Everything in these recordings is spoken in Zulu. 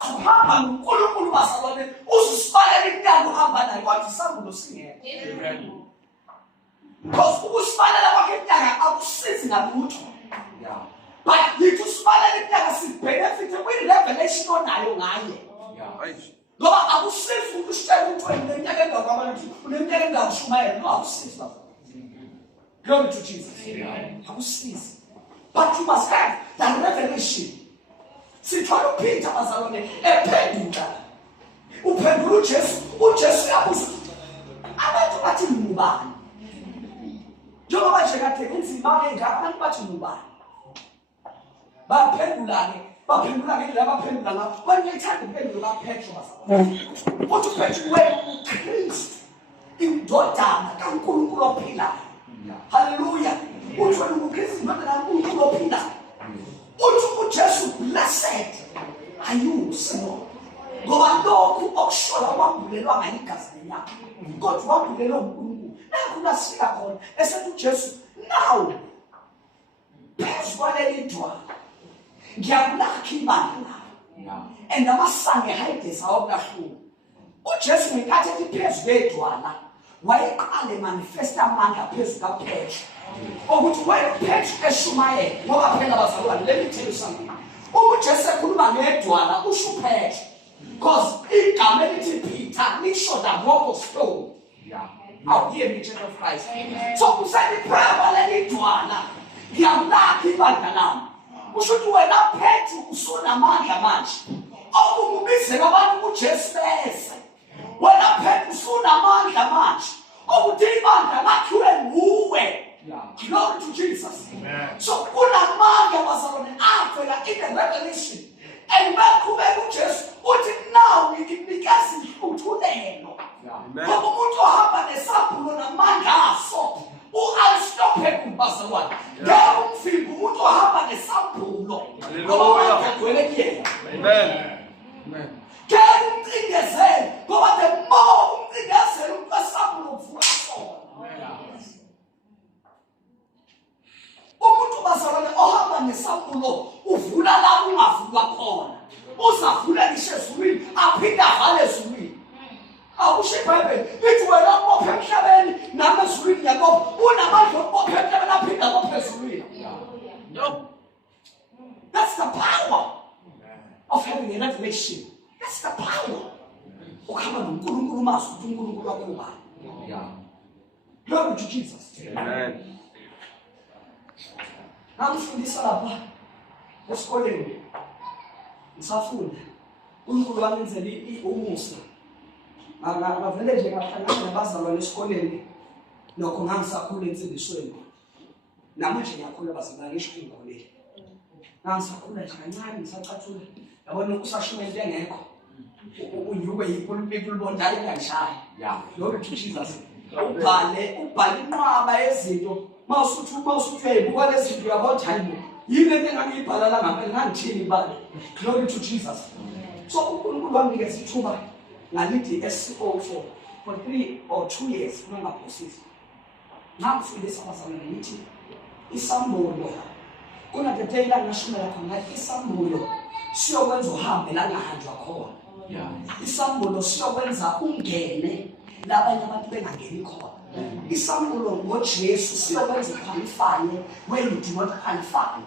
Uhamba noNkulunkulu bazalwane uzisibalela iminyaka uhamba nayo kodwa isambulo singekho. Amen. Because ukusibalela kwakhe iminyaka akusizi ngalutho. Yeah. But yithi usibalela iminyaka sibhenefithe kwi-revelation onayo ngaye. Yeah. Ngoba akusizi ukusitshela ukuthi uneminyaka engakwabantu uneminyaka engawushumayela no akusizi baba. Glory to Jesus. Yeah. Akusizi. But you must have that revelation. Sithola uPeter bazalwane ephenduka. Uphendula uJesu yabuza. Abantu bathi ngubani? Njengoba nje kade kunzima ngengaka abantu bathi ngubani? Baphendula ngendlela baphendula ngakho. Bayithanda impendulo kaPetro bazalwane. Uthi uPetro uKristu indodana kaNkulunkulu ophilayo. Hallelujah. Uthi wena uKristu indodana kaNkulunkulu ophilayo. Uthi uJesu blessed are you Lord. Ngoba lokhu okushola kwambulelwa ngayigazi lenyama. Kodwa wambulelwa uNkulunkulu. Nakho lasika khona esethi uJesu now phezu kwaleli dwala ngiyakulakha ibandla lawo. And amasange hayidesa awukahlula. uJesu ngenkathi ethi phezu kwedwala wayeqale manifesta amandla phezu kaPetro. Ukuthi Petro eshumayela ngoba phela bazalwane let me tell you something. uJesu ekhuluma ngedwala usho Petro because igama elithi Peter lisho the rock of stone. Yeah. Oh, hear me, children of Christ. Amen. So usathi phela leli dwala ngiyamlakha ibandla lami. Usho ukuthi wena Petro usunamandla manje. Okubizela abantu uJesu bese. Wena Petro usunamandla manje. Okuthi ibandla lakhiwe nguwe. Glory to Jesus. Amen. So kunamandla bazalwane avela in the revelation. And bakubeka uJesu uthi now ngikunikeza ihluthulelo. Ngoba umuntu ohamba nesambulo namandla aso u-unstoppable bazalwane. Ngeke umfimbe umuntu ohamba nesambulo. Ngoba manje agcwele kuyena. Amen. Amen. Ngeke umcindezele ngoba the more umcindezele umfasambulo uvula sona. Umuntu bazalwane ohamba nesambulo uvula la ungavulwa khona. Uzavula ngisho ezulwini aphinda vale ezulwini. Awusho iBhayibheli lithi wena ubophe emhlabeni nami ezulwini yakho unamandla okubopha emhlabeni aphinda bophe ezulwini. No. That's the power of having a revelation. That's the power. Ukuhamba noNkulunkulu mazi ukuthi uNkulunkulu wakho ubani. Yeah. Glory to Jesus. Amen. Namfundisa lapha esikoleni. Ngisafunda. uNkulunkulu wangenzela umusa. Ngavele nje ngahlangana nabazalwane esikoleni. Lokho ngangisakhula ensindisweni. Namanje ngiyakhula bazalwane ngisho ingolile. Ngangisakhula nje kancane ngisacathula. Yabona ukusashuma into engekho. Unyuke yipolitiki libondayo kanjani. Yeah. Glory to Jesus. Ubhale inqwaba yezinto. Mawusuthi uyibuka lezinto yabo time. Yini into engangiyibhala la ngempela ngangithini ibali. Glory to Jesus. So uNkulunkulu wanginikeza ithuba ngalithi SCO for 3 or 2 years kungaphosisi. Ngakufundisa abazalwane ngithi Isambulo kuna detayila ngashumela khona Isambulo siyokwenza uhambe la ngahanjwa khona. Yeah. Isambulo siyokwenza ungene labanye abantu bengangeni khona. Isambulo ngoJesu siyokwenza ukhalifaye when you do not qualify.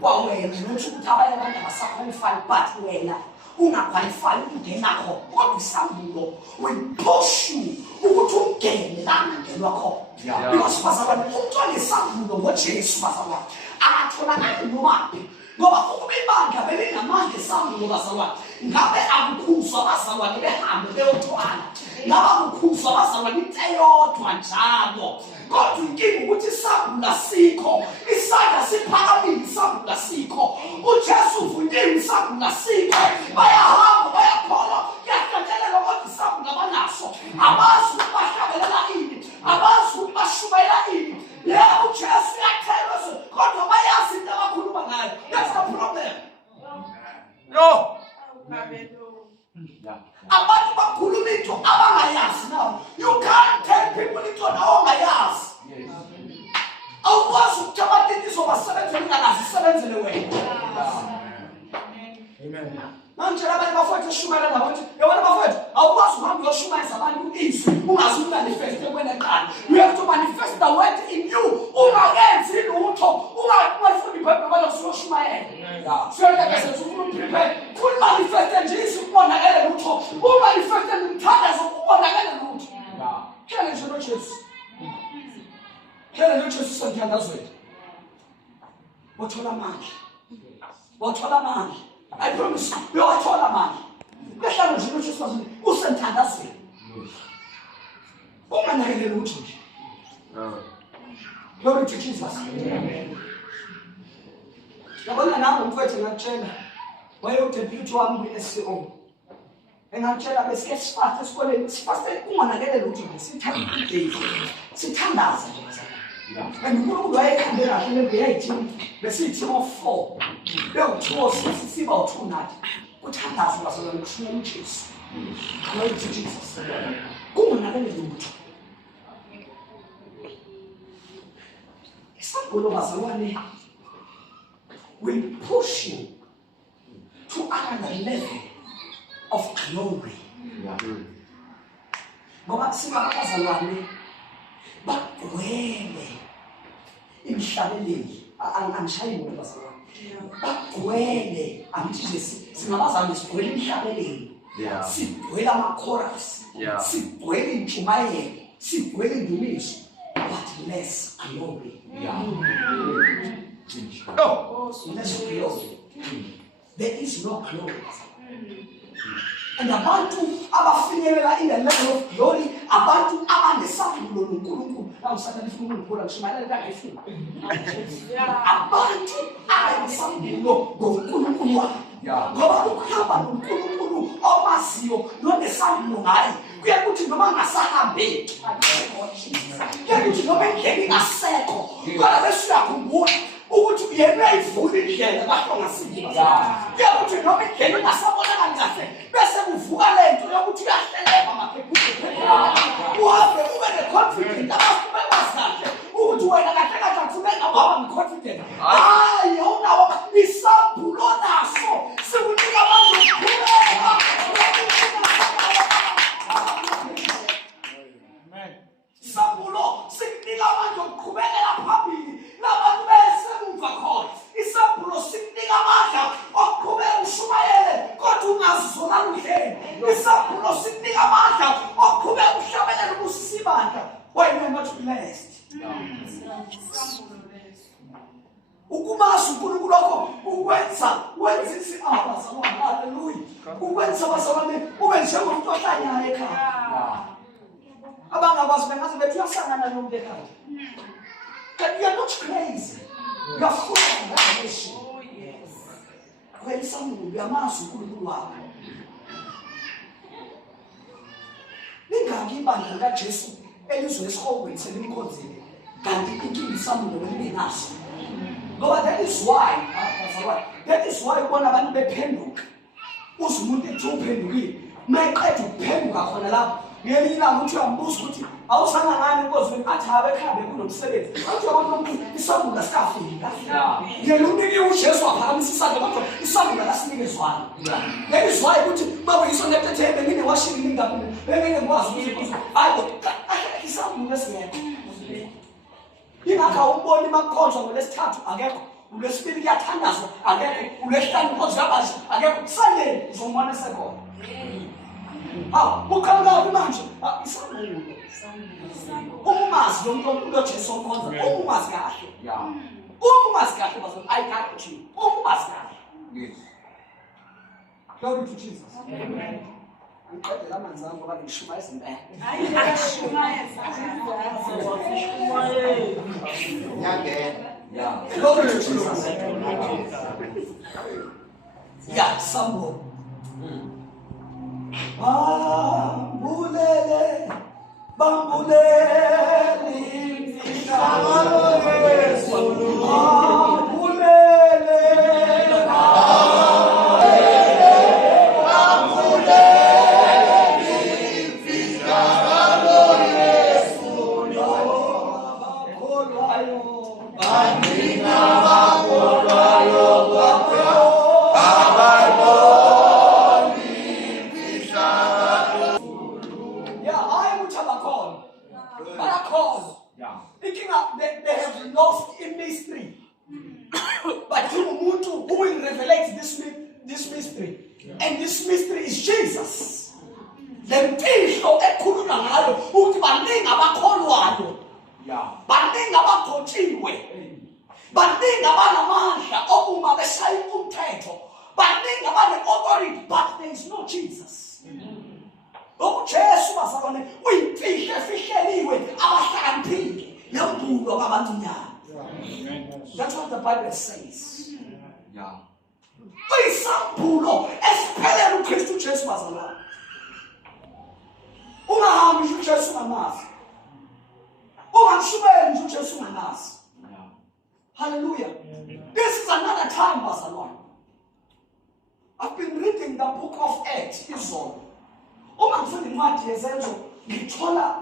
Kwawena nokuthi ukuthi abanye abantu abasaqualify but wena ungaqualify ukungena khona. Kodwa isambulo will push you ukuthi ungene la ngenwa khona. Because bazalwane umuntu onesambulo ngoJesu bazalwane akatholakali nomaphi. Ngoba ukuba ibandla belinamandla esambulo bazalwane ngabe akukhuzwa bazalwane behambe beyothwala. Ngabe akukhuzwa bazalwane into eyodwa njalo. Kodwa inkinga ukuthi isambulo asikho. Isandla siphakamile isambulo asikho. uJesu uvulile isambulo asikho. Bayahamba bayaphola kuyahlatshela kodwa isambulo abanaso. Abazi ukuthi bahlabelela ini. Abazi ukuthi bashumayela ini. Yeah, uJesu uyathelwa kodwa bayazi into abakhuluma ngayo. That's the problem. No. Abantu bakhuluma into abangayazi now. You can't tell people into ongayazi. Awukwazi ukuthi abantu izobasebenzela ngazi sebenzele wena. Amen. manje abanye bafowethu eshumayela nabo ukuthi yabona bafowethu awukwazi ukuhamba uyoshumayeza abantu izwi ungazi umanifeste kwena qala. You have to manifest the word in you. Ungakenzi lutho ungafuni iBhayibheli balokuthi uyoshumayela. Siyoleke sesifuna prepare kumanifeste nje izwi kubonakele lutho. Umanifeste umthandazo kubonakele lutho. Kele nje noJesu. Kele noJesu senthandazweni. Wathola amandla. Wathola amandla. I promise you, wathola amandla. Behlala nje noJesu usenthandazweni. Unganakele lutho nje. Glory to Jesus. Yabona nami umfowethu ngakutshela wayeyudeputy wami kwi-SCO. Engakutshela besike sifast esikoleni sifastele unganakele lutho nje sithandaza nje. And uNkulunkulu wayekhande kahle le ngeyayithi besiyi-team of 4. Bewuthiwa siba u-2 nathi. Kuthandaza bazalwane kushuma uJesu. Glory to Jesus. Kunganakele lutho. Isambulo bazalwane will push you to another level of glory. Ngoba singabazalwane bagcwele imhlabeleli angishayi imoto bazalwane. Bagcwele angithi nje singabazalwane sigcwele imhlabeleli. Sigcwele ama-chorus. Sigcwele intshumayelo. Sigcwele indumiso. But less glory. Less glory. There is no glory. And abantu abafinyelela in the level of glory, abantu abanesambulo noNkulunkulu. Nawusana lifuna ukuphola ngishumayela ngayifuna. Abantu abanesambulo noNkulunkulu wabo. Ngoba ukuhamba noNkulunkulu omaziyo nonesambulo ngaye kuye kuthi noma ngasahambeki. Kuye kuthi noma endleleni ngasekho. Kodwa besiyakhumbula ukuthi yena ayivula indlela bakho ngasiphi bazalwane. Kuye kuthi noma endleleni ngasabonakali kahle bese kuvuka lento yokuthi uyahleleka maphepha. Uhambe ube ne-confidence abantu bebazahle ukuthi wena kahle kahle akufuneka waba ne-confidence. Hayi awunawo isambulo naso sikunika abantu ukukhuleka. Isambulo sikunika abantu ukuqhubekela phambili labantu besemumva khona. Isambulo sikunika amandla okuqhubeka ushumayele kodwa ungazizona lundleni. Isambulo sikunika amandla okuqhubeka uhlabelele ubusibandla. Why you are not blessed? Ukumazi uNkulunkulu wakho wenzisi abazalwane. Hallelujah. Ukwenza abazalwane ube njengomuntu ohlanyayo ekhaya. Abangakwazi bengaze bethi uyasangana nomuntu ekhaya. But you are not crazy. You are full of revelation. Kweli samuntu uyamazi uNkulunkulu wakho. Ningaki ibandla kaJesu elizwe esihogweni selimkhonzile. Kanti inkinga isamuntu lelingenaso. Ngoba that is why ubona abantu bephenduka. Uze umuntu ethi uphendukile. Mayiqeda ukuphenduka khona lapho. Ngelinye ilanga uthi uyambuza ukuthi awusanga ngani enkozweni athi abekhambe kunomsebenzi. Athi abantu isambula sikafika. Yena unike uJesu waphakamisa isandla kodwa isambula lasinikezwana. That is why ukuthi babe isonethe bengine washini ngingaphi. Bengine ngikwazi ukuthi hayi isambula singekho. Ingakho ubona imakhonzo ngolesithathu akekho. Ulesibili kuyathandazwa akekho. Ulesihlanu inkonzo yabazi akekho. Kusale uzomona sekhona. Ukhangala manje isambulo. Umazi lo muntu uJesu onkonza. Umazi kahle. Umazi kahle bazalwane. I got you. Umazi kahle. Yes. Glory to Jesus. Amen. Ngiqedela amanzi ami ngoba ngishumaya izimpela. Hayi ngishumaya yangena. Glory to Jesus. Sambulo. Bambulele imfihlakalo Yesu. and this mystery is Jesus. Lempihlo ekhulunywa ngayo ukuthi baningi abakholwayo. Baningi abagcotshiwe. Baningi abanamandla okuma beshaya umthetho. Baningi abane-authority, but there is no Jesus. UJesu bazalwane uyimfihlo efihleliwe abahlakaniphile nembulo kwabantunyana. That's what the Bible says. Isambulo esiphelele uKristu Jesu bazalwane. Ungahambi nje uJesu ngamazi. Ungashubeli nje uJesu ngamazi. Hallelujah. This is another time bazalwane. I've been reading the book of Acts, izolo. Uma ngifunda incwadi yezenzo ngithola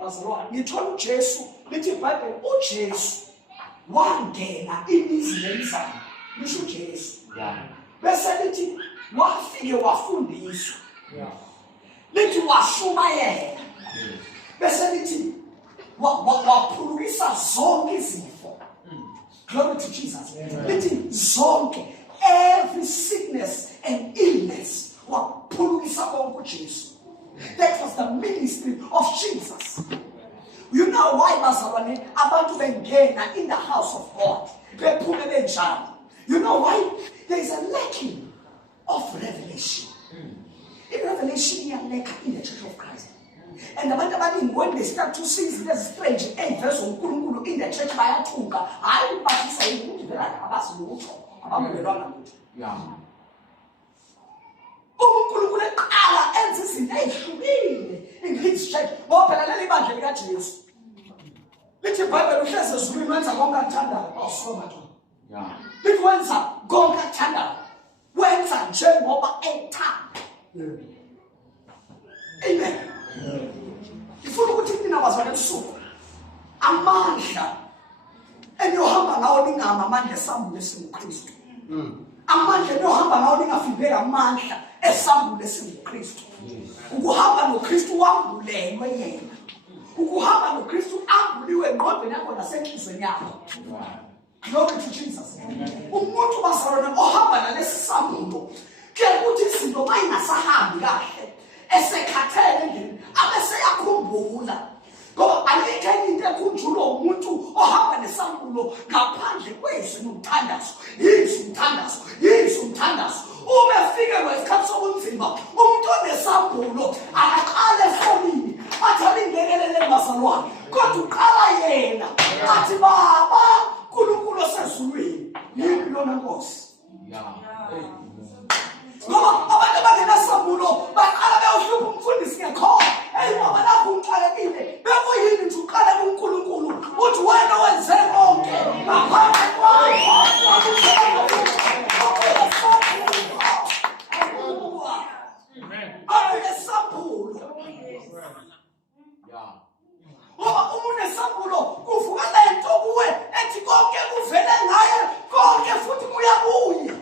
bazalwane ngithola uJesu lithi iBhayibheli uJesu wangena imizi nemizana lisho uJesu. Bese lithi wafike wafundisa. Lithi washumayela. Bese lithi waphulukisa zonke izifo. Glory to Jesus. Lithi zonke, every sickness and illness waphulukisa konke uJesu. That was the ministry of Jesus. You know why bazalwane abantu bengena in the house of God bephume benjalo? You know why? There is a lacking of revelation. In revelation iyaleka in the church of Christ. And abantu abaningi when they start to see the strange events uNkulunkulu in the church bayathuka hayi bathisa ukuthi vela abazi lutho abamulelwana lutho. uNkulunkulu eqala enza izinto ezihlukile in his church ngoba phela leli bandla likaJesu lithi iBhayibheli uhleze ezulwini wenza konke akuthandayo awusoma nje. Lithi wenza konke akuthandayo wenza njengoba ethanda. Amen. Ifuna ukuthi mina bazalwane ebusuku amandla eniyohamba ngawo ningama amandla esambulo esinguKristu. Amandla eniyohamba ngawo ningafimbeka amandla esambulo esinguKristu. Ukuhamba noKristu wambulelwe yena. Ukuhamba noKristu ambuliwe engqondweni yakho nasenhlizweni yakho. Glory to Jesus. Umuntu bazalwane ohamba nalesi sambulo kuthi izinto mayingasahambi kahle esekhathele endlini abeseyakhumbula ngoba alikho enye into ekhunjulwa umuntu ohamba nesambulo ngaphandle kwezwi nomthandazo. Yizwi umthandazo. Uma efikelwa isikhathi sobunzima umuntu onesambulo akaqale efonini athi alingekelele bazalwane kodwa uqala yena athi baba uNkulunkulu osezulwini yini lona Nkosi. Ngoba abantu abangenasambulo baqala beyohlupha umfundisi ngekhona. Hey baba lapho uqalekile bekuyini nje uqala kuNkulunkulu uthi wena wenze konke ngaphandle kwakho. Ngoba umuntu esambulo kuvuka lento kuwe ethi konke kuvele ngaye konke futhi kuyabuya.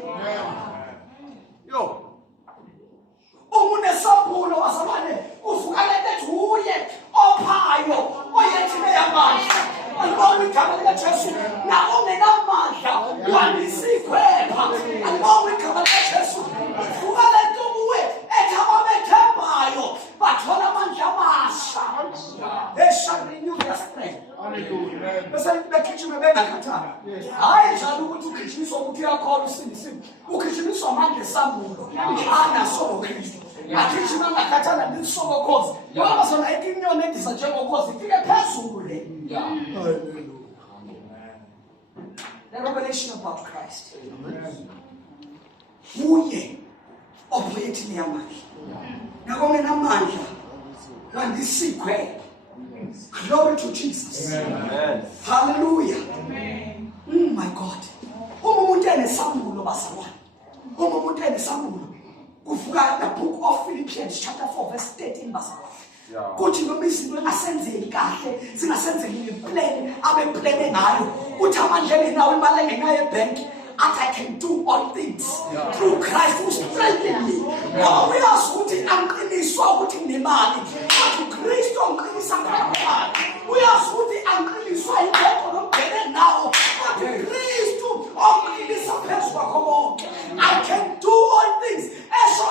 Umuntu esambulo wasabane kuvuka lento ethi uye ophayo oyethile yamandla. Alibona igama likaJesu na ongenamandla wandisikhwepha. Alibona igama likaJesu kuvuka lento kuwe ethi abamethembayo bathola amandla amasha. They shall renew their strength. Hallelujah. Bese bekhichime bengakhathali. Hayi njalo ukuthi ukhichimiswa ukuthi uyakhola usindisini. Ukhichimiswa amandla esambulo. Anaso Kristu. Akhichime angakhathali ndisobo khozi. Ngoba sona ikinyoni endisa njengokhozi ifike phezulu le. Hallelujah. The revelation about Christ. Uye operating yamandla. Nakongenamandla wandisikwe. Glory to Jesus. Amen. Hallelujah. Amen. My God. Umuntu enesambulo bazalwane. Umuntu enesambulo. Kuvuka the book of Philippians chapter 4 verse 13 bazalwane. Kuthi noma izinto engasenzeki kahle, singasenzeki ngeplan abeplane ngayo. Uthi amandla enawo imali engenayo ebank. I can do all things through Christ who strengthens me. Ngoba uyazi ukuthi angiqiniswa ukuthi nginemali. Kodwa uKristu ongiqinisa ngakho. Uyazi ukuthi angiqiniswa yinto nomgcene nawo. Kodwa uKristu ongiqinisa phezu kwakho konke. I can do all things. Esho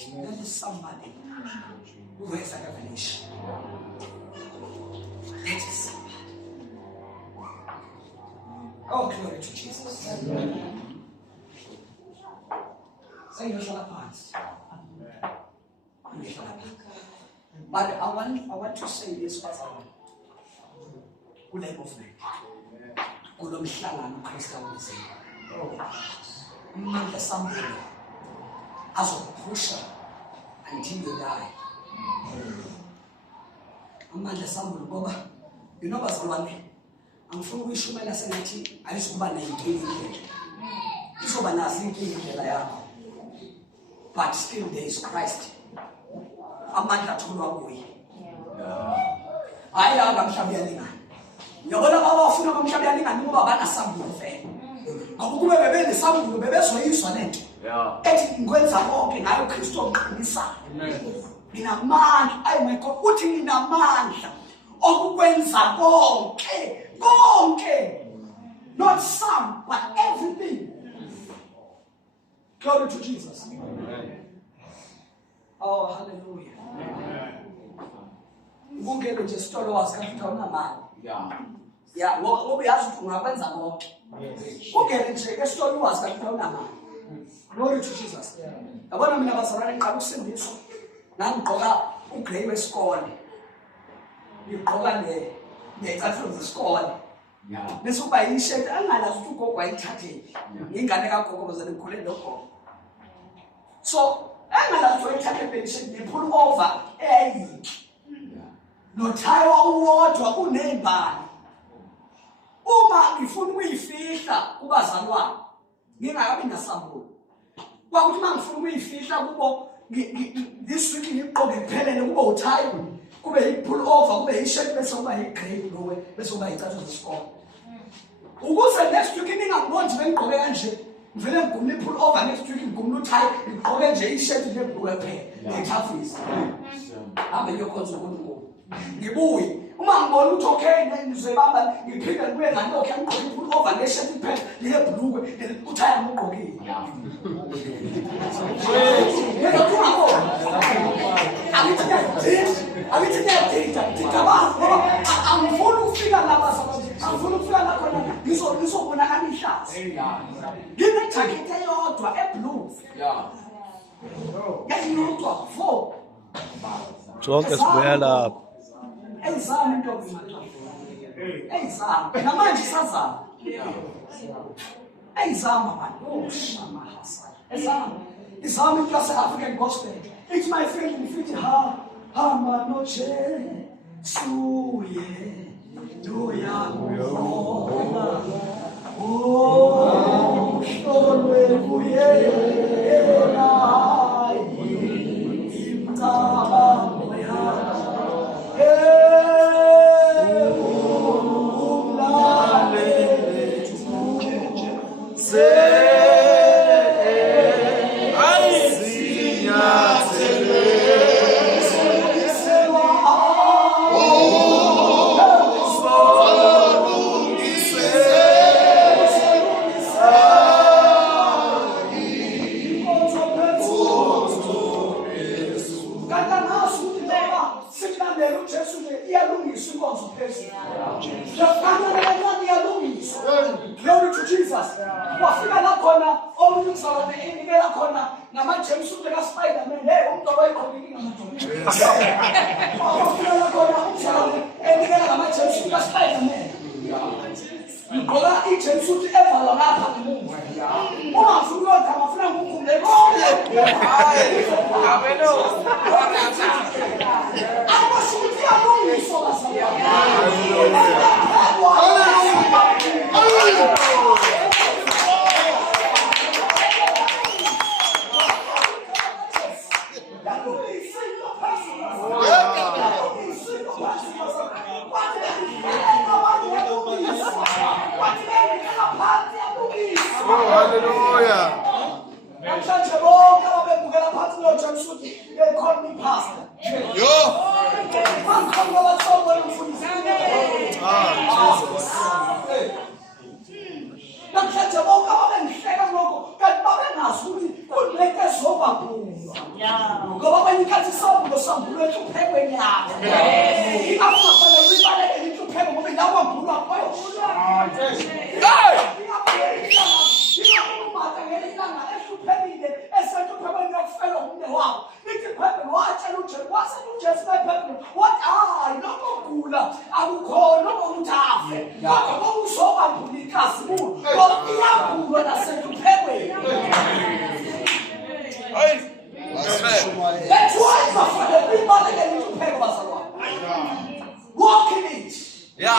There is somebody who has a revelation. There is somebody. Oh, glory to Jesus. Say you shall pass. But I want to say this first. Good movement. Good umhlangano Christianism. Isambulo azokuphusha until you die. Isambulo ngoba bazalwane angifuni ukuyishumela sengathi ayisukuba nenkinga izoba nazo inkinga indlela yakho, but still there is Christ. Amandla atholwa kuye. Hayi la ngamhlabi yalingana. Uyabona abafuna ngamhlabi yalingana ngoba banasambulo vele. Ngoba kube bebenesambulo bebezoyizwa lento. Ethi ngikwenza konke ngayo Kristu ongiqinisayo. Nginamandla, ayi my God, uthi nginamandla okukwenza konke. Not some, but everything. Glory to Jesus. Oh, hallelujah. Ungeke nje sitolo wasikafika unamali. Yeah, ngoba yazi ukuthi ungakwenza konke. Ungeke nje esitolo wasikafika unamali. Glory to Jesus. Yabona mina bazalwane ngiqala ukusindiswa. Nangigqoka ugrey wesikole. Ngigqoka necathulo zesikole. Bese kuba yishirt angalazi ukuthi ugogo wayithathephi. Ingane kagogo bazale ngikhule nogogo. So angalazi ukuthi wayithathephi ishirt ngiphula over eyinhle. Nothayo uwodwa kunembali. Uma ngifuna ukuyifihla kubazalwane ngingakabi nasambulo. Kwakuthi mangifuna ukuyifihla kubo this week ngigqoke kuphelele kube uthayo kube yipull over kube yishirt bese kuba yigrey lowe bese kuba yicathulo zesikole. Ukuze next week ningangiboni bengigqoke kanje ngivele ngigumule pull over next week ngigumule uthayo ngigqoke nje ishirt nebhuluku kuphela nethafisi. Abe yokhonza uNkulunkulu. Ngibuye uma ngibona ukuthi okay ngizobamba ngiphinde ngibuye ngani okay ngigqoke ipull over neshirt kuphela nebhuluku uthaya ngigqokile. Angifuni ukufika lapha angifuni ukufika lapha ngizobonakala ihlazo. Nginethakethe eyodwa eblue. Yayiyodwa 4. Sonke sibuya lapha. Eyizami into okuyimathwa. Eyizami namanje sazama. Eyizami abantu. Oh shama hasa. Islamic plus African gospel. It's my favorite feature. Hamba noche suye doya oh shorwe buye imtaba moya Glory to Jesus. Wafika la khona omunye umzalwane enikela khona nama-James ka-Spider-Man. Hey, umuntu owayikhoniki ngamadoda. Wafika la khona umzalwane enikela ngama-James ka-Spider-Man. Ngigqoka i-James evalwa ngapha ngemuva. Uma ngifuna ukuyodwa ngafuna ngikukhumule konke. Akusho ukuthi iyalungiswa bazalwane. Hallelujah. Namhlanje bonke ababebukela phansi kulo-James they call me pastor. Bangikhona abathola umfundisi. Namhlanje bonke ababengihleka lokho kanti babengazi ukuthi kulento ezobabhula. sambulwe enhluphekweni yakho. Ingafuna khona uyibalekele inhlupheko ngoba la wambulwa kwayo. Ingafumata ngelilanga ehluphekile esenhluphekweni yokufela umndeni wakho. Lithi iBhayibheli watshela uJesu, wasethi uJesu eBhayibheli wathi hayi lokho kugula akukhona ukuthi afe. Kodwa kokuzobambula ikhasi kulo. Ngoba iyambulwa nasenhluphekweni. That's why walk in it. Yeah.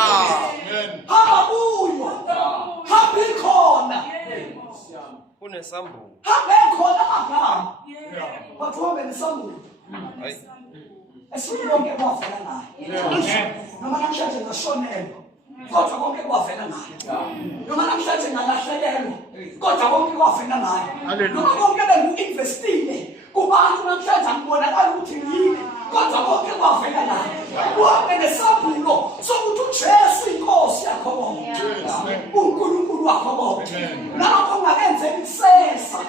Hallelujah. Happy corner. Isambulo. Happy corner magama. But woman Isambulo. Esifuna konke kwavela naye. Noma namhlanje ngashonelwa. Kodwa konke kwavela naye. Noma namhlanje ngalahlelelwa. Kodwa konke kwavela naye. Noma konke bengu-investile kubantu namhlanje angibonakala ukuthi yini. Kodwa konke kwavela naye. Uhambe nesambulo sokuthi uJesu inkosi yakho bonke. uNkulunkulu wakho bonke. Nakho ungakenzeki kusesa.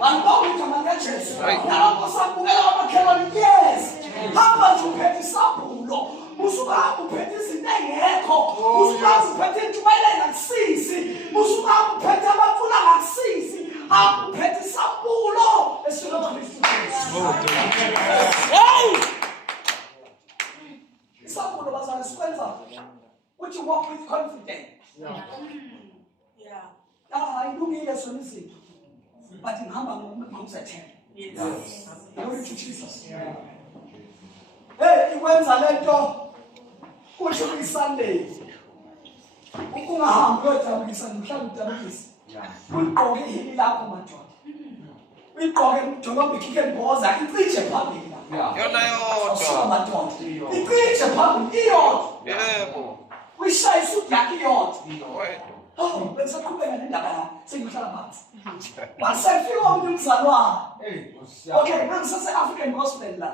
Angiboni igama likaJesu. Nakho sambukela amakhelwane yes. Hamba nje uphethe isambulo. Usuka uphethe izinto engekho. Usuka uphethe intumayela ngakusisi. Usuka uphethe abafuna ngakusisi. Hamba uphethe isambulo. Esifuna Kristu. Hey! Isambulo bazana sikwenza ukuthi walk with confidence. Ilungile sona izinto. But ngihamba ngomsethemba. Yes. Glory to Jesus. Hey, ikwenza lento kuthi kuyiSunday. Ungahambi uyodabulisa mhlawumbe udabulisa. Uqoke ihili lakho madoda. Uyiqoke idolobha ikhike ngoza icije phambili la. Yona yodwa. Madoda. Icije phambili iyodwa. Yebo. Uyishaya isudu yakhe iyodwa. Oh, besaqhubeka nendaba sengihlala phansi. Basefika umnumzalwane. Okay, ngisase African gospel la.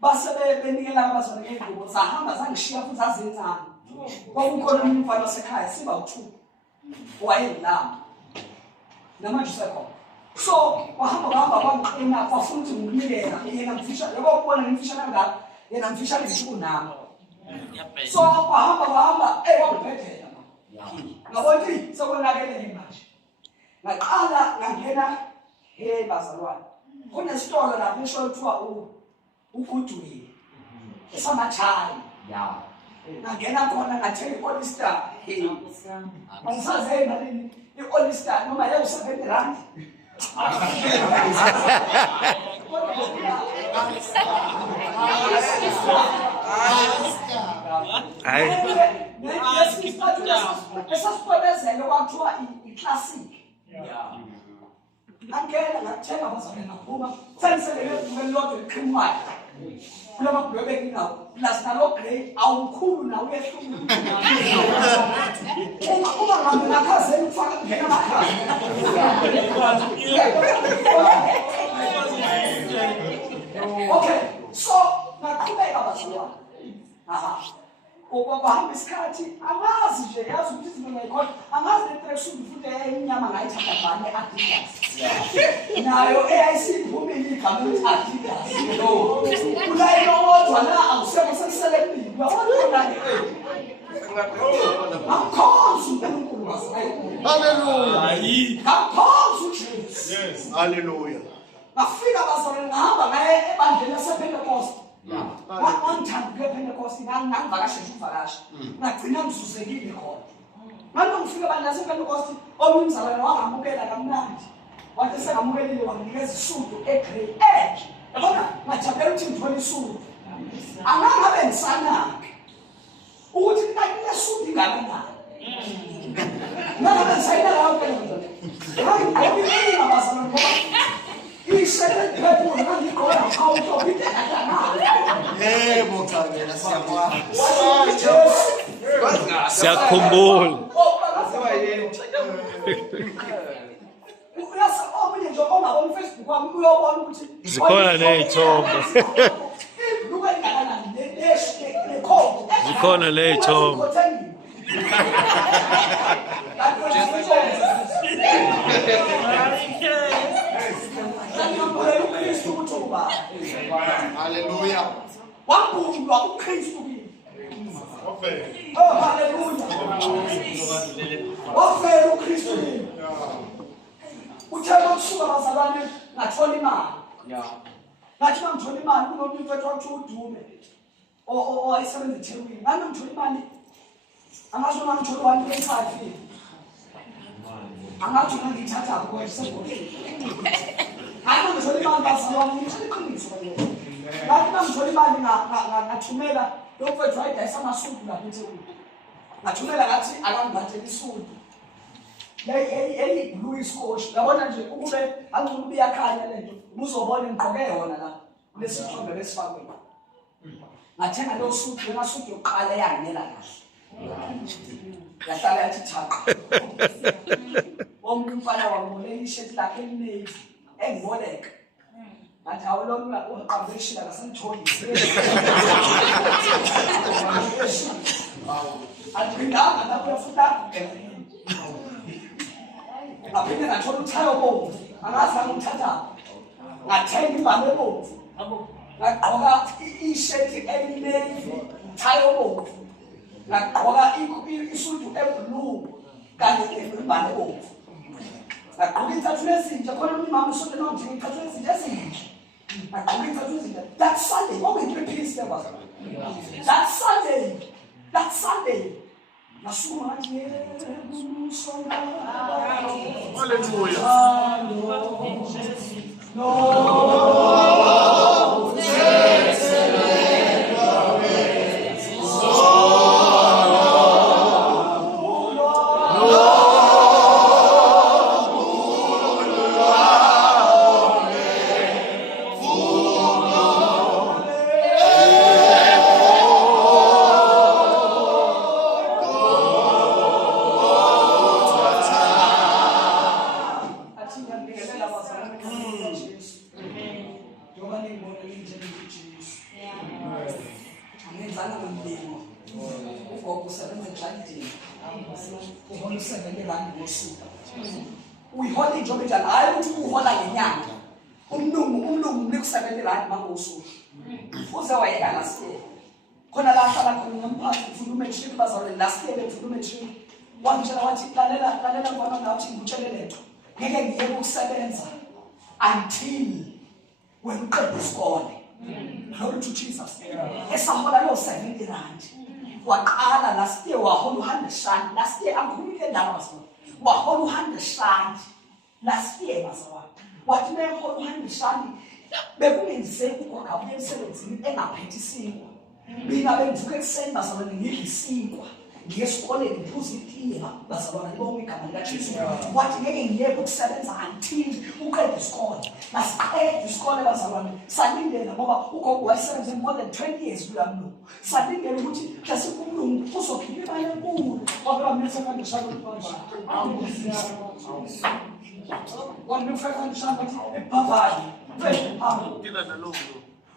Base benikela abazwana ngeengubo zahamba zangishiya futhi zazincane. Kwakukhona umfana wasekhaya siba u2. Wayelama. Namanje usekhona. So, wahamba kwamqina kwafuna ukuthi ngikunikela yena mfisha yebo ukubona ngimfisha kangaka yena mfisha ngisho nami. So, wahamba waphethe ngabona sekonakele manje. Ngaqala ngangena bazalwane. Kunesitolo lapho esho kuthiwa uGudwini. Esamathaya. Yeah. Ngangena khona ngathenga iOlster. Angisaze malini iOlster noma yebo 70 rand. Esasiphelezele kwathiwa i-classic. Ngangena ngathenga abazalwane ngaphuma sengiselele kumele lodwa liqhimwayo. Kulama bhebeke ngawo plus nalo grey awukhulu nawo uyehlula. Uma ngabe nakhazeni ufaka ngena amakhaya. Okay, so ngaqhubeka bazalwane. Kwahamba isikhathi angazi nje yazi ukuthi izinto ngayikhona angazi le-tracksuit futhi enyama ngayithatha bani Adidas nayo eyayisiphumile igama ukuthi Adidas kulayini owodwa la awusekho sekusele empini uyabona ngakhoza uNkulunkulu Hallelujah. ngakhoza uJesu. Yes. Hallelujah. Ngafika bazalwane ngahamba ngaye ebandleni lasePentecost. Wangithanda kulePentecost ngangivakashela ukuvakasha. Ngagcina ngizuzekile khona. Manje ngifika ebandleni lasePentecost omnumzalwane wangamukela kamnandi. Wathi sengamukelile wanginikeza isudu egrey edge. Yabona ngajabulela ukuthi ngithole isudu. Angangabe ngisanake. Ukuthi ngakile isudu ingakanani. Ngabe sayina lawo phela ndoda. Hayi ngobili abazalwane ngoba isele phepho ngikhola awuto bidakana. Yebo cha siyabona. Siyakhumbula. Uyasa omunye nje ongabona Facebook wami uyobona ukuthi zikhona nezithombe. Ibhluka engakanani lekhombo. Zikhona nezithombe. Hallelujah. Wabhulwa uKristu kimi. Okay. Oh hallelujah. Wafela uKristu kimi. Uthela ukusuka bazalwane ngathola imali. Ngathi ngithola imali kunomuntu mfethu wathi udume. Owayesebenza eThekwini. Ngani ngithola imali? Angasho ngithola 1.5. Angathi ngithatha ngokusebenzisa. Hayi ngithola imali bazalwane ngithola iqiniso kanje. Ngathi ngithola imali ngathumela lo mfethu wayedayisa amasudu lapha eThekwini. Ngathumela ngathi akangibhathele isudu. Hey blue iskoshi. Yabona nje ukube angikubi yakhanya lento. Uzobona ngigqoke yona la. Lesithombe besifakwe. Ngathenga lo sudu, lena sudu yokuqala yangena kahle. Yahlala yathi thaqa. Wonke umfana wangibonela ishirt lakhe elinezi engiboleka. Ngathi awulona uqabeshila ngasengitholi. Aphindanga lapho yafuta. Aphinde ngathola uthayo bomvu. Angazi ngithatha. Ngathenga ibhande bomvu. Ngagqoka i-shirt elinezi, uthayo bomvu. Ngagqoka isudu eblue kanye nebhande bomvu. Ngagqoka izathu ezintsha khona umama usonto nonke ngithathe izinto ezintsha. Ngagqoka izathu ezintsha. That Sunday, what we repeat there was. That Sunday. Nasuma uyihola injobe njani hayi ukuthi uhola ngenyanga umlungu niku-70 rand mangosuku uze wayeka last year khona la hlala khona ngemphathi ufuna umetrini bazalwane last year befuna umetrini wangitshela wathi lalela ngibona ngathi ngikutshele lento ngeke ngiyeke ukusebenza until wena uqeda isikole. Glory to Jesus. Esahola lo 70 rand waqala last year wahola 100 rand. Last year angikhulile ndaba basona wahola 100 rand last year basona wathi behola 100 rand bekungenzeki ukwaga umsebenzini engaphethi isinkwa mina bengivuka ekuseni basona ngidla isinkwa ngiye esikoleni ngiphuza itiye basona ngibonga igama likaJesu wathi ngeke ngiyeke ukusebenza until uqede isikole masiqede isikole basona salindela ngoba ugogo wayesebenza more than 20 years kuya mlo salindela ukuthi mhlawumbe umlungu uzokhipha imali enkulu ngoba bametheka ngishaka ukuthi wanifeka ngishaka ukuthi ebhavani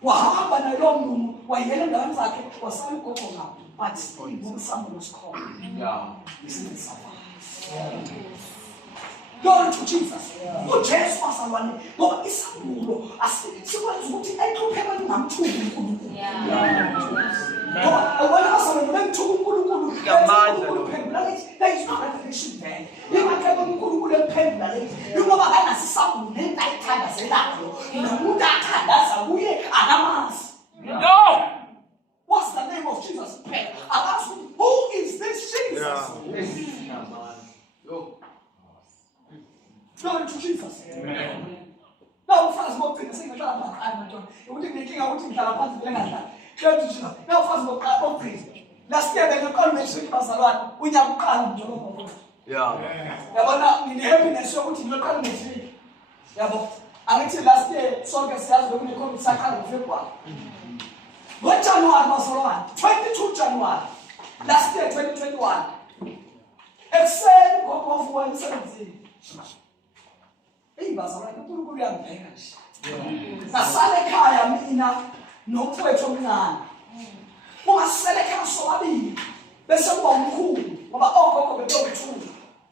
wahamba nalo mlungu wayela endaweni zakhe wasala ugogo ngapha but Isambulo sikhona Glory to Jesus. uJesu bazalwane ngoba Isambulo asikwazi ukuthi eqhupheke ngamthubi uNkulunkulu ngoba wena bazalwane bemthubi uNkulunkulu nginamandla there is no revelation there ingakho uNkulunkulu emphendula lethi ngoba kanasisambulo nentayithandazelayo nomuntu athandaza kuye anamazi no. What's the name of Jesus? I asked him, who is this Jesus? Glory to Jesus. Now, first of all, things I'm Glory to Jesus. Now, first of all, last year, they called me to Barcelona. We have come. Yeah. In the happiness, so what you call me? Yeah, but I went to last year, so I guess when you come to February. What January was around? 22 January. Last year, 2021. Except of 117. Hey, Basara, you put your parents. Nasalekaya mina, no poetry man. Was Seleka Swabi. There's some one cool. About all of the two.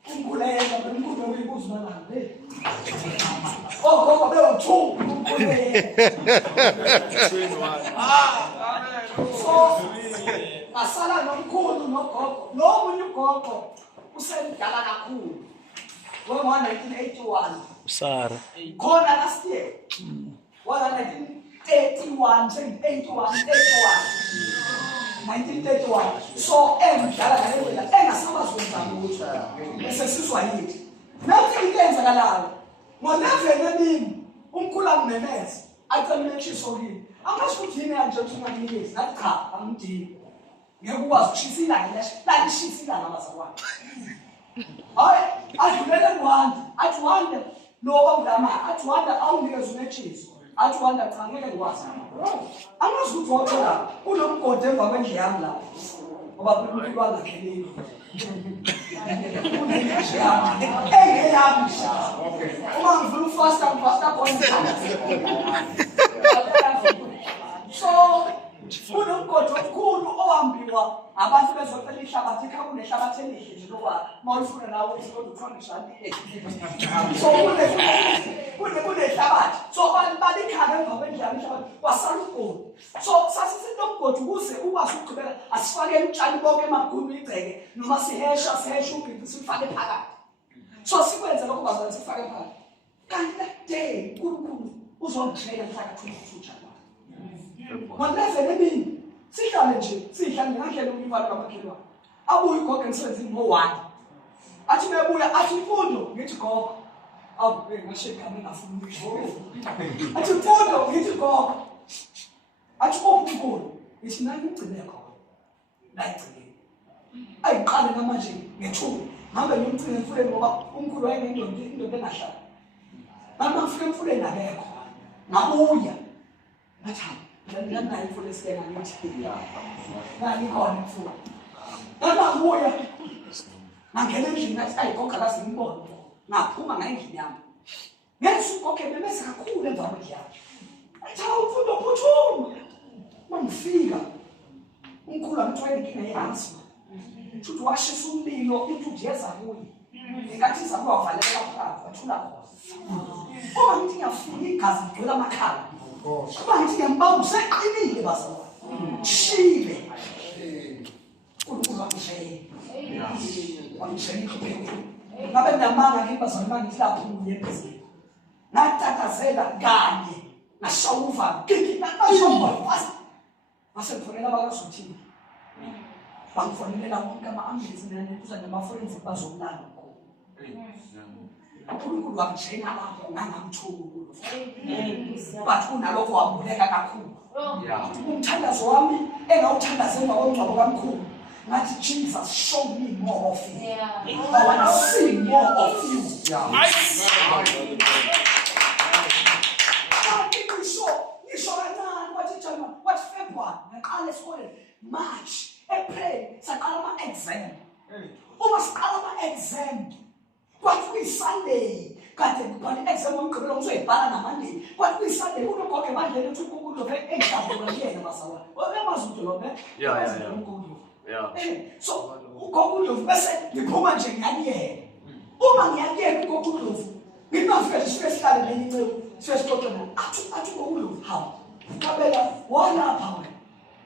umkhuleka umkhulu webuzo balande gogo bewu2 umkhuleka so asala nomkhulu nogogo nomunye ugogo usemdala kakhulu ngoba 1981 Sara. khona last year wala 1931 1931 so emdala ngalelela engasakwazi ukwenza lutho esesizwa yithi nathi into eyenzakalayo ngo-11 emini umkhulu amemeza atemetshiso kini angasho ukuthi yini kanje ukuthi unganikezi nathi cha angidingi ngeke ukwazi ukushisa ilanga lalishisa ilanga abazalwane hayi adlulele kuhanda athi wanda lo omdama athi wanda awunikeza umetshisi athi wanda cha ngeke ngikwazi angazi ukuthi wothola kunomgodi emva kwendle yami la ngoba uNkulunkulu wangakheleli uma ngivula ufasta khona so kunomgodi omkhulu owambiwa abantu bezocela ihlabathi ekhaya kunehlabathi elihle nje lokwakha uma ulifuna nawe uthole ishanti so kunehlabathi so abantu balikhaba emva kwendlela ihlabathi wasala umgodi so sasisenomgodi ukuze ukwazi ukugqibela asifake utshani bonke emagumbi igceke noma sihesha ubhinti sifake phakathi so sikwenze lokho bazali sifake phakathi kanti that day uNkulunkulu uzongihlela phakathi utshani ngo-11 emini sihlale nje sihlale ngakhe umfana kamakhelwane abuye ugogo emsebenzini ngo-1 athi bebuya athi Mfundo ngithi gogo ngasheka ngafuna ukuyisho athi Mfundo ngithi gogo athi uNkulunkulu ngithi nami ngigcine khona ngayigcine ayiqale namanje ngethuna ngabe ngimgcine emfuleni ngoba uNkulunkulu wayengendoda engahlala mama ngifike emfuleni akekho ngabuya ngathi ngani imfula sibeka ngithi ngani khona imfula ngabuya ngangena endlini ngathi ayigoga la simbona ngaphuma ngendlini yami ngesukoke bemese kakhulu emva kwendlu yami athi Mfundo phuthuma mangifika uNkulunkulu angithwele inkinga ye-asthma futhi washisa umlilo intuthu yeza kuye engathi izakho wavalela phakathi wathula khona uma ngithi ngiyafuna igazi ligcwele amakhala kuba ngithi ngiyambamba useqinile bazalwane shile uNkulunkulu wangishayela iphepho ngabe namanga ngibazalwane ngithi lapho ngiyembezile natatazela kanye nashawuva kiki nashawuva fast basefonela bakazothini bangifonela wonke ama-ambulensi kuza nama-forensic bazomlanda khona uNkulunkulu wangishayela lapho ngangamthukulu but kunalokho wambuleka kakhulu umthandazo wami engawuthandaza emva komngcwabo kamkhulu ngathi Jesus show me more of you. I want to see more of you. What February? Ngaqala esikoleni March, April, saqala ama-exam. Uma siqala ama-exam, kwathi kuyi-Sunday, kade kubhala i-exam omgqibelo uzoyibhala naMonday. Kwathi kuyi-Sunday unogogo ebandleni ethi uNkulunkulu engidabula kuyena bazalwane. Uyamazi umuntu lo, so ugogo uNdlovu bese ngiphuma nje ngiyakuyena. Uma ngiyakuyena ugogo uNdlovu, ngingafika nje sifike sihlale nenye incebo, sifike athi ugogo uNdlovu hawu. Gabela walapha wena.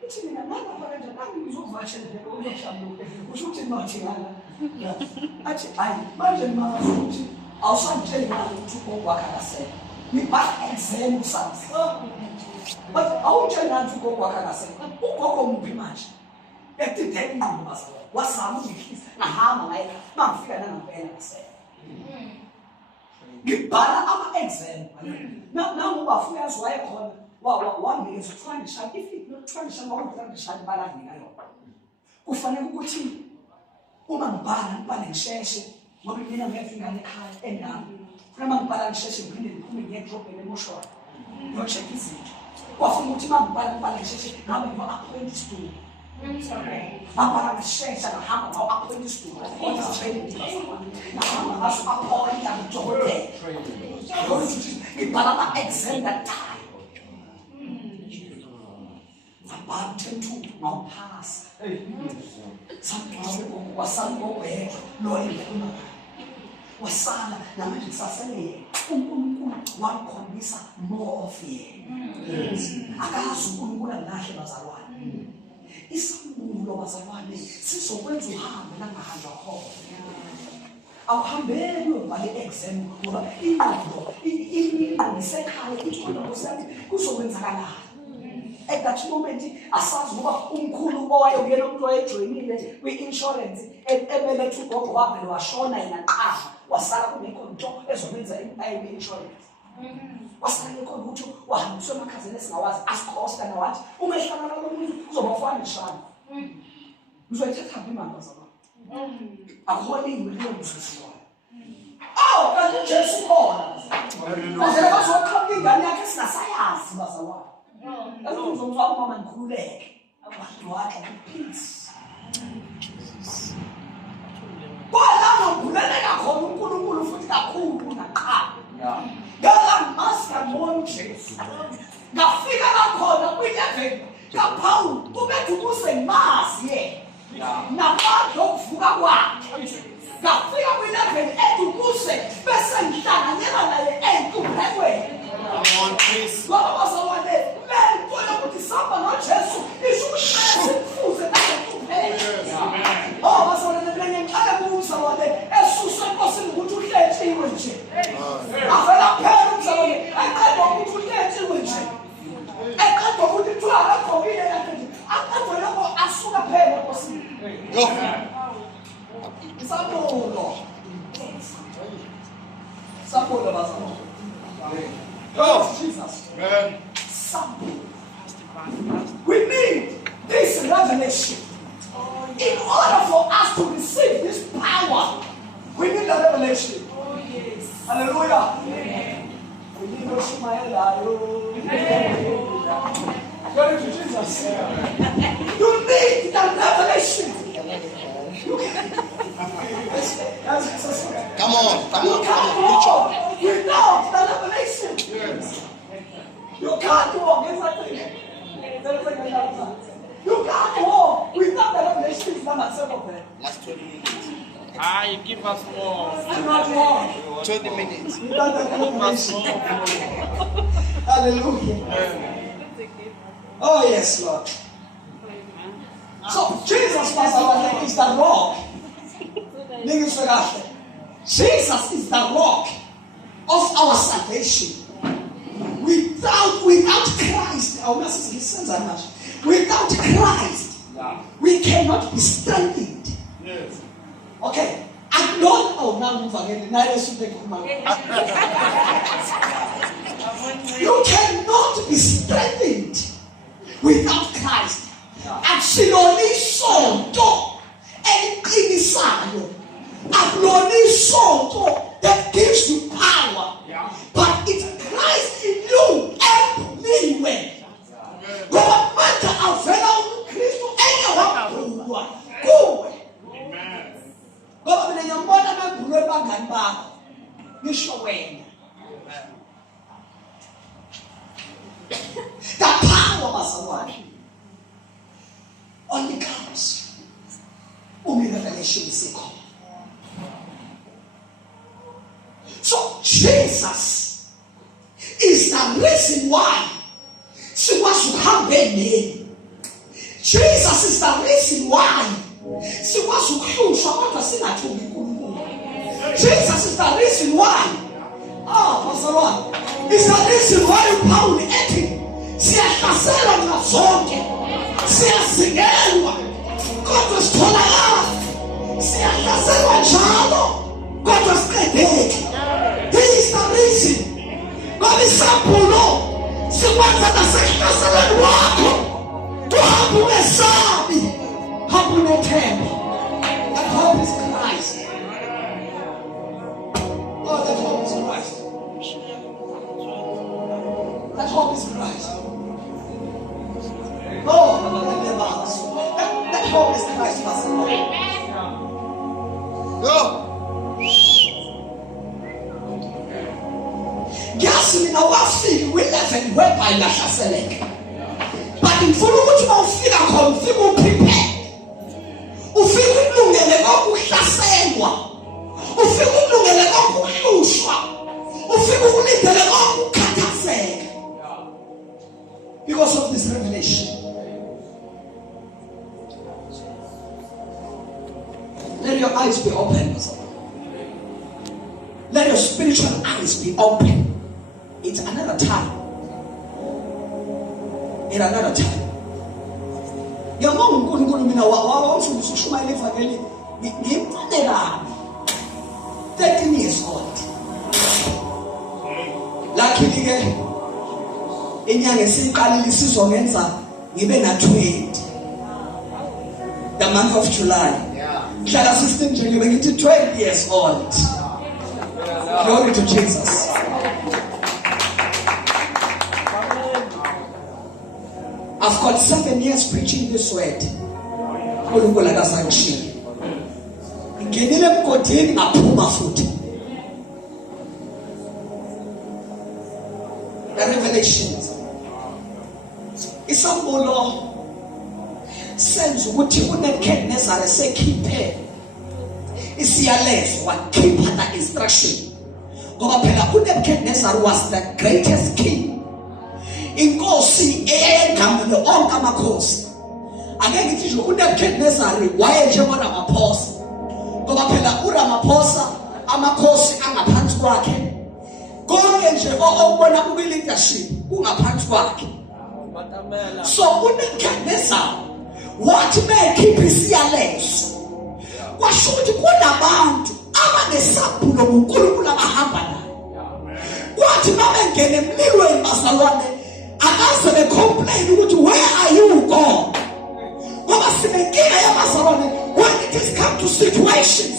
Uthi mina ngapha kanje nami ngizokuvashela nje uzohlamba usho ukuthi nathi ngala. Athi hayi manje manje uthi awusangitsheli ukuthi ugogo wakhe akasekho. Ngibhala exam kusasa. But awutsheli nathi ugogo wakhe akasekho. Ugogo muphi manje? Ekudeni ngqondo bazalwane. Wasama ungihlisa ngahamba ngaye mangifika nangempela ngasekho. Ngibhala ama-exam. Nangoba uyazi wayekhona. Wanginikeza ukufundisha ifundisha ngokufundisha balani ngayo kufanele ukuthi uma ngibhala ngisheshe ngoba mina ngiyafika ekhaya endami uma ngibhala ngisheshe ngiphinde ngiphume ngiyedrobheni emoshwa ngiyocheck izinto kwafuna ukuthi uma ngibhala ngisheshe ngabe ngiyo-appoint student ngabhala ngisheshe ngahamba ngawo-appoint student ngahamba ngaso-appoint ngidokotela ngibhala ama-exam that time. About 10 ngawuphasa. Sathi wasangobheka lo endluna. wasala namanje kusasele uNkulunkulu wakhombisa more of yena. Akazi uNkulunkulu alahle bazalwane. Isambulo bazalwane sizokwenza uhambe langahamba khona. Awuhambeli ubhale exam ngoba ingqondo isekhaya iqondo kusami kuzokwenzakalala. At that moment asazi ngoba umkhulu owayeyena umuntu owayejoinile kwi-insurance ebelethe ugogo wakhe washona yena qha wasala kungekho into ezomenza i-insurance. Wasala ngekho ukuthi wahambiswe emakhazeni esingawazi asikhosta nawathi uma ehlangana nomuntu uzobafana nishana. Uzoyithatha imali bazalwane. According to the Moses. Oh, kanti Jesu khona. Manje bazokhamba ingane yakhe singasayazi bazalwane. Uzomfaka mama ngikhululeke. Abantu wakhe peace. Kwalapho nguleleka khona uNkulunkulu futhi kakhulu kunaqala. Ngala master mon Jesu. Ngafika lakhona kwi-level kaPaul ubethu kusengimazi yena. Namandla okuvuka kwakhe. Ngafika kwi-level edukuse bese ngihlanganyela naye entuphekweni. Ngoba bazalwane lento yokuthi sihamba noJesu isukushesa imfuze nangentupheko. Oh bazalwane mina ngicela kubuzalwane esuse enkosini ukuthi uhletshiwe nje. Avela phela umzalwane aqeda ukuthi uhletshiwe nje. Aqeda ukuthi thwala khokile yakhe nje. Aqeda lapho asuka phela enkosini. Isambulo. Isambulo bazalwane. Oh, Jesus. Amen. We need this revelation. In order for us to receive this power, we need the revelation. Oh, yes. Hallelujah. Amen. We need no Shumaela. Glory to Jesus. You need the revelation. Come on. You can't walk without the revelation. Yes. You can't walk. You can't walk without the revelation. Last 20 minutes. You give us more. I'm not wrong. 20 minutes. Give us more. Hallelujah. Oh yes, Lord. So Jesus is the rock. Jesus is the rock of our salvation. Without Christ, without Christ, we cannot be strengthened. Yes. Okay. I don't know now. You cannot be strengthened without Christ. Absolutely so. That gives you power. But it's Christ in you and me when. God matter of fellow Christ anyone. Go. God when you want to be broken back. You show when. The power of someone only comes when revelation is come. So Jesus is the reason why she was to have their name. Jesus is the reason why she was to use what was in a Jesus is the reason why. Pastor Ron, it's the reason why Paul ate. Si akasela na zonke. Si asingelwa. Kodwa sitholakala. Si akaselwa njalo. Kodwa siqedeke. This is the reason. Ngoba Isambulo sikwenza nasekuhlaselweni wakho. Uhambe ungesabi. Hambe unethemba. That hope is Christ. Oh, that hope is Christ. That hope is Christ. That hope is Christ, Pastor. Go. Yes, we know what feel we left and went by Lashaselek. But in full which one feel a confirm prepare. Ufeel lungele ngokuhlaselwa. ufika ukulungele konke ukuhlushwa, ufika ukulindele konke ukukhathazeka because of this revelation. Let your eyes be open. Let your spiritual eyes be open. It's another time. In another time. Yabonga uNkulunkulu mina wawufundisa ukushumayela ivangeli ngimfanelana 13 years old. Luckily ke inyanga esiqalile sizongenza ngibe na 20. The month of July. Hlala system nje ngibe ngithi 12 years old. Glory to Jesus. I've got 7 years preaching this word. uNkulunkulu akazangishiya. Ngingenile emgodini ngaphuma futhi. The revelations. Isambulo senza ukuthi uNebukadnezar sekhiphe isiyalezo wakhipha the instruction. Ngoba phela uNebukadnezar was the greatest king. Inkosi eyengamile onke amakhosi. Ake ngithi nje uNebukadnezar wayenjengona Ramaphosa. Ngoba phela uRamaphosa amakhosi angaphansi kwakhe. Konke nje okubona kube leadership kungaphansi kwakhe. So uNebukadnezar wathi bekhipha isiyalezo. Kwasho ukuthi kunabantu abanesambulo ngoNkulunkulu abahamba naye. Kwathi babengena emlilweni bazalwane akaze becomplain ukuthi where are you God? Ngoba sinenkinga yabazalwane when it is come to situations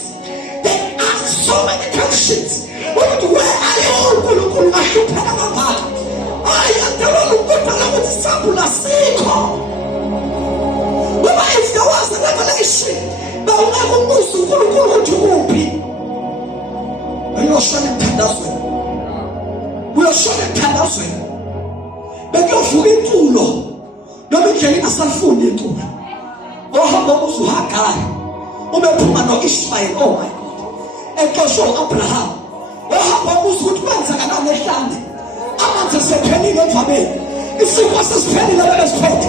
they ask so many questions. Ukuthi where are you uNkulunkulu mahluphela kangaka? Ayandela ukubona ukuthi isambulo asikho. Ngoba if there was a revelation bawungakumbuza uNkulunkulu ukuthi kuphi. Uyoshona emthandazweni. Uyoshona emthandazweni. Bekuyovuka intulo noma indlela ingasafuni intulo. Ohamba uzuhagari ubephuma noIshmael, oh my God, exosho uAbraham. Ohamba ukuthi kwenzakalani ehlane amanzi sephelile emvabeni, isifo sesiphelile besiphethe.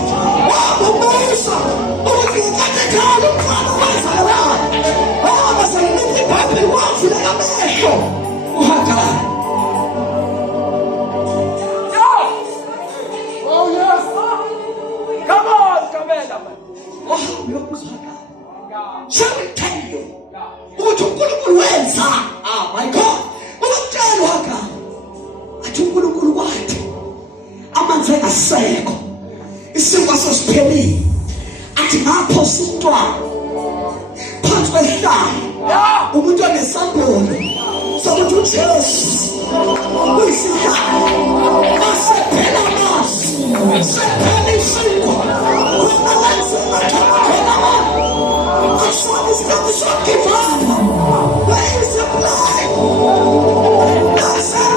Wabuza ukuthi ngikhathekala umfana wenzakalani. Wahamba senithi iBhayibheli wavula amehlo uHagari. Come on, Gabela. Shall we tell you? Ukuthi uNkulunkulu wenza. Ah my God. Ukutshela uHagari. Athi uNkulunkulu wathi amanzi asekho. Isifo sesiphelile. Athi ngapho sintwana. Phansi kwehlala. Umuntu onesambulo. Sokuthi uJesu uyisihlalo. Asephela amasi. Sephela isiko. This one is not the short give up. Where is the blood? I said,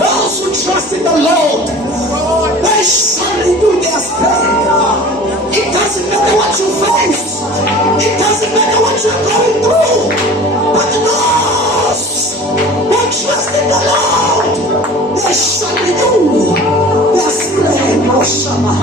those who trust in the Lord, they shall renew their strength. It doesn't matter what you face. It doesn't matter what you're going through. But those who trust in the Lord, they shall renew their strength. Oh, Shama.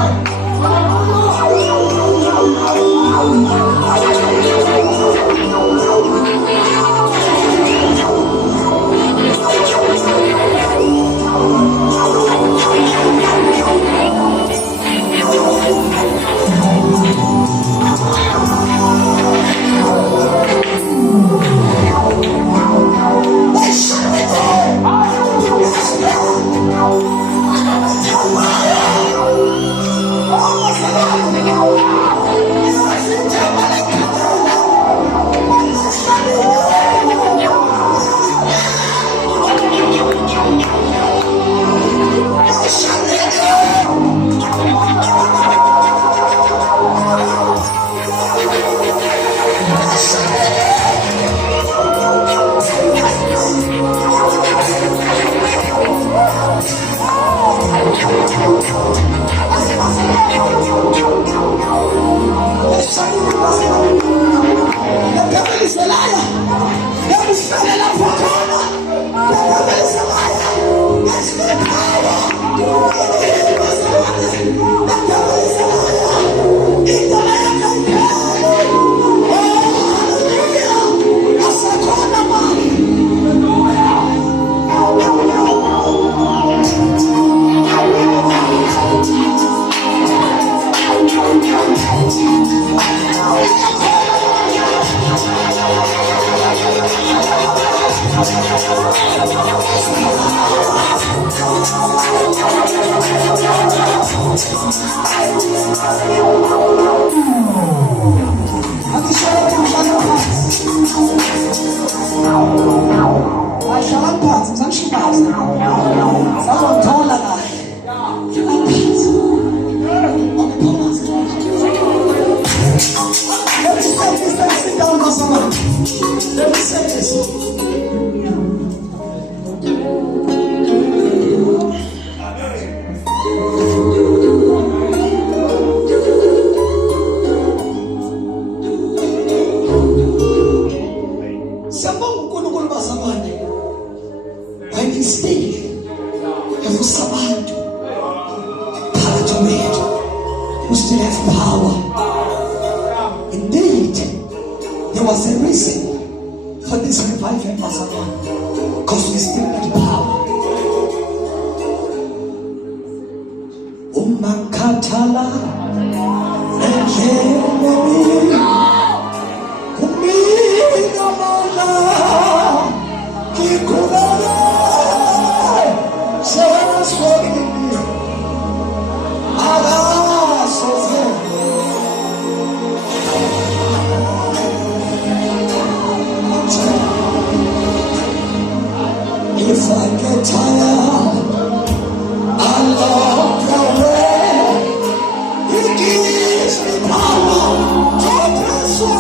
Let me say this. Siyabonga uNkulunkulu bazalwane. When he stayed, evusa abantu phakathi kwethu who still have power. Indeed, there was a reason for this revival, bazalwane, because we still had power. Umakathala endleleni nginamandla ngikhulele sesibonile akasoze if I get tired along the way he gives me power to press on.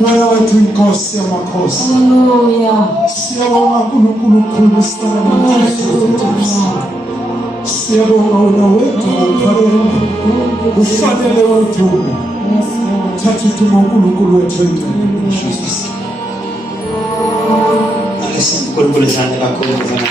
Moya wethu inkosi yamakhosi. Siyabonga uNkulunkulu ukhulumisana nathi. Siyabonga wena wethu ufanele wethu. Thatha ithuba uNkulunkulu wethu endlini Jesus. uNkulunkulu esandla kakhulu kuzona